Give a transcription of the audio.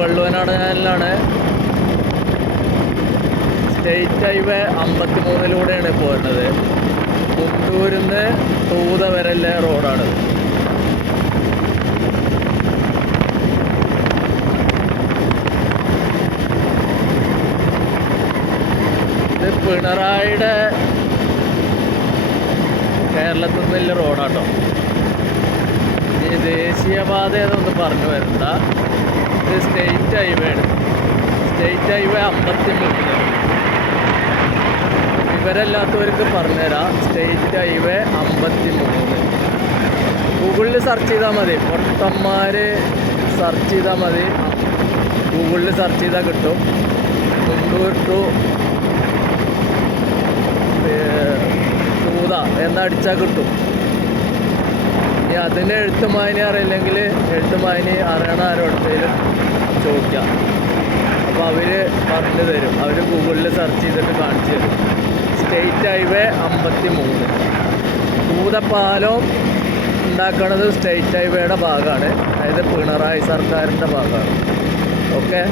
വള്ളുവനാടനിലാണ്. State highway 53-ലൂടെയാണ് പോരുന്നത്. മുണ്ടൂരിൽ നിന്ന് തൂത വരെയുള്ള റോഡാണ്. ഇത് പിണറായിയുടെ കേരളത്തിൽ നിന്നുള്ള റോഡാട്ടോ. ഈ ദേശീയപാത ഏതൊന്നും പറഞ്ഞു വരണ്ട. ഇത് സ്റ്റേറ്റ് ഹൈവേ ആണ്. State highway 53. ഇവരല്ലാത്തവർക്ക് പറഞ്ഞുതരാം. State highway 53. ഗൂഗിളിൽ സെർച്ച് ചെയ്താൽ മതി. പൊട്ടന്മാർ സെർച്ച് ചെയ്താൽ മതി. ഗൂഗിളിൽ സെർച്ച് ചെയ്താൽ കിട്ടും. മുണ്ടൂർ ടു തൂത എന്നടിച്ചാൽ കിട്ടും. ഇനി അതിന് എഴുത്തുമാനി അറിയില്ലെങ്കിൽ എഴുത്തുമാനി അറിയണ ആരോടത്തേലും ചോദിക്കാം. അപ്പോൾ അവർ പറഞ്ഞു തരും. അവർ ഗൂഗിളിൽ സെർച്ച് ചെയ്തിട്ട് കാണിച്ചു തരും. State highway 53. തൂതപ്പാലം ഉണ്ടാക്കുന്നത് സ്റ്റേറ്റ് ഹൈവേയുടെ ഭാഗമാണ്. അതായത് പിണറായി സർക്കാരിൻ്റെ ഭാഗമാണ്. ഓക്കെ.